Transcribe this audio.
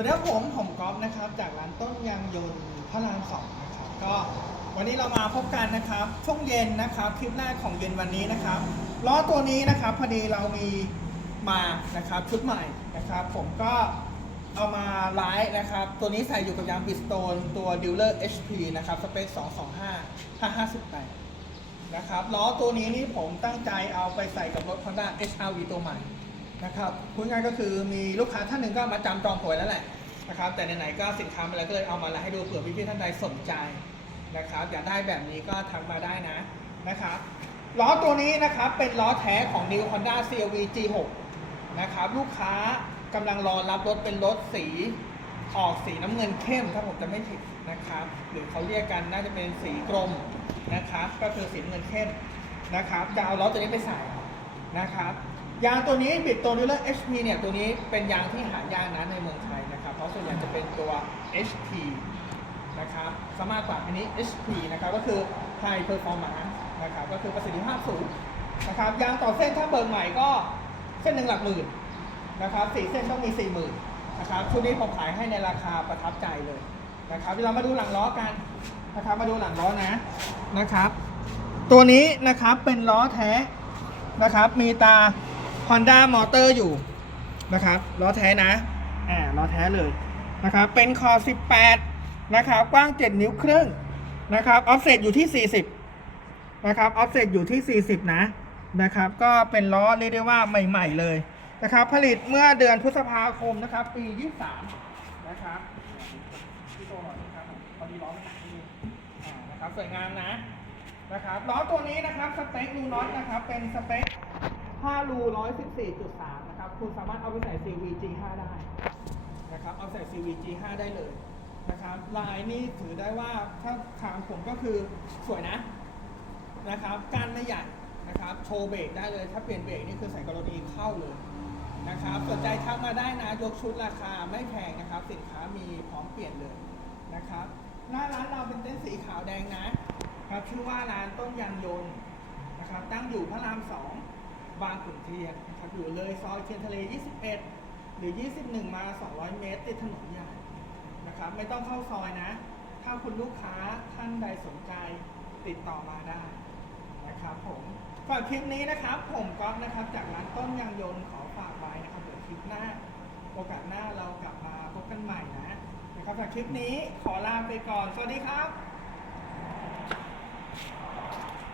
วัสดีครับผมผมก๊อฟนะครับ จากร้านต้นยางยนต์พระรามสองนะครับก็วันนี้เรามาพบกันนะครับ ช่วงเย็นนะครับคลิปแรกของเย็นวันนี้นะครับล้อตัวนี้นะครับพอดีเรามีมานะครับชุดใหม่นะครับ ผมก็เอามาไลฟ์นะครับ ตัวนี้ใส่อยู่กับยางปิสโตนตัว Dealer HP นะครับสเปค 225 558 นะครับล้อตัวนี้นี่ผมตั้งใจเอาไปใส่กับรถ Honda HR-V ตัวใหม่ นะครับพูดง่ายก็คือมีลูกค้าท่านหนึ่งก็มาจำจองหวยแล้วแหละนะครับแต่ไหนๆก็สินค้ามาแล้วก็เลยเอามาแล้วให้ดูเผื่อพี่ๆท่านใดสนใจนะครับอยากได้แบบนี้ก็ทักมาได้นะนะครับล้อตัวนี้นะครับเป็นล้อแท้ของ New Honda CRV G6 นะครับลูกค้ากำลังรอรับรถเป็นรถสีออกสีน้ำเงินเข้มถ้าผมจะไม่ผิดนะครับ หรือเขาเรียกกันน่าจะเป็นสีกรมนะครับ ก็คือสีน้ำเงินเข้มนะครับจะเอาล้อตัวนี้ไปใส่นะครับ ยางตัวนี้บิดตัวนี้เลอร์ HP เนี่ยตัวนี้เป็นยางที่หายากนะในเมืองไทยนะครับ เพราะส่วนใหญ่จะเป็นตัว HP นะครับสมากกว่าอันนี้ HP นะครับก็คือ High Performance นะครับก็คือประสิทธิภาพสูงนะครับยางต่อเส้นถ้าเบิกใหม่ก็เส้นหนึ่งหลักหมื่นนะครับสี่เส้นต้องมีสี่หมื่นนะครับชุดนี้ผมขายให้ในราคาประทับใจเลยนะครับเรามาดูหลังล้อกันนะครับมาดูหลังล้อนะนะครับ ตัวนี้นะครับเป็นล้อแท้นะครับมีตา Honda Motor อยู่นะครับล้อแท้นะอ่าล้อแท้เลยนะครับเป็นคอ 18 นะครับกว้าง 7 นิ้วครึ่งนะครับออฟเซตอยู่ที่ 40 นะครับออฟเซตอยู่ที่ 40 นะนะครับ ก็เป็นล้อเรียกได้ว่าใหม่ ๆ เลยนะครับ ผลิตเมื่อเดือนพฤษภาคมนะครับ ปี 23 นะครับที่ตัวหน่อยนะครับพอดีล้อมันหนักนิดนึงอ่านะครับสวยงามนะนะครับล้อตัวนี้นะครับสเปครูน็อตนะครับเป็นสเปค 5รู114.3 นะครับ คุณสามารถเอาไปใส่ CVG5 ได้นะครับ เอาใส่ CVG5 ได้เลยนะครับ ลายนี่ถือได้ว่าถ้าถามผมก็คือสวยนะนะครับการไม่ใหญ่นะครับ โชว์เบรกได้เลย ถ้าเปลี่ยนเบรกนี่คือใส่กรณีเข้าเลยนะครับ สนใจทักมาได้นะ ยกชุดราคาไม่แพงนะครับ สินค้ามีพร้อมเปลี่ยนเลยนะครับ หน้าร้านเราเป็นเต็นสีขาวแดงนะครับ ชื่อว่าร้านต้นยางยนต์นะครับ ตั้งอยู่พระรามสอง บางขุนเทียนนะครับอยู่เลยซอยเทียนทะเล 21 หรือ 21 มา 200 เมตร ติดถนนใหญ่นะครับไม่ต้องเข้าซอยนะ ถ้าคุณลูกค้าท่านใดสนใจติดต่อมาได้นะครับผมฝากคลิปนี้นะครับ ผมก๊อฟนะครับ จากร้านต้นยางยนต์ขอฝากไว้นะครับเดี๋ยวคลิปหน้า โอกาสหน้าเรากลับมาพบกันใหม่นะนะครับฝากคลิปนี้ขอลาไปก่อน สวัสดีครับ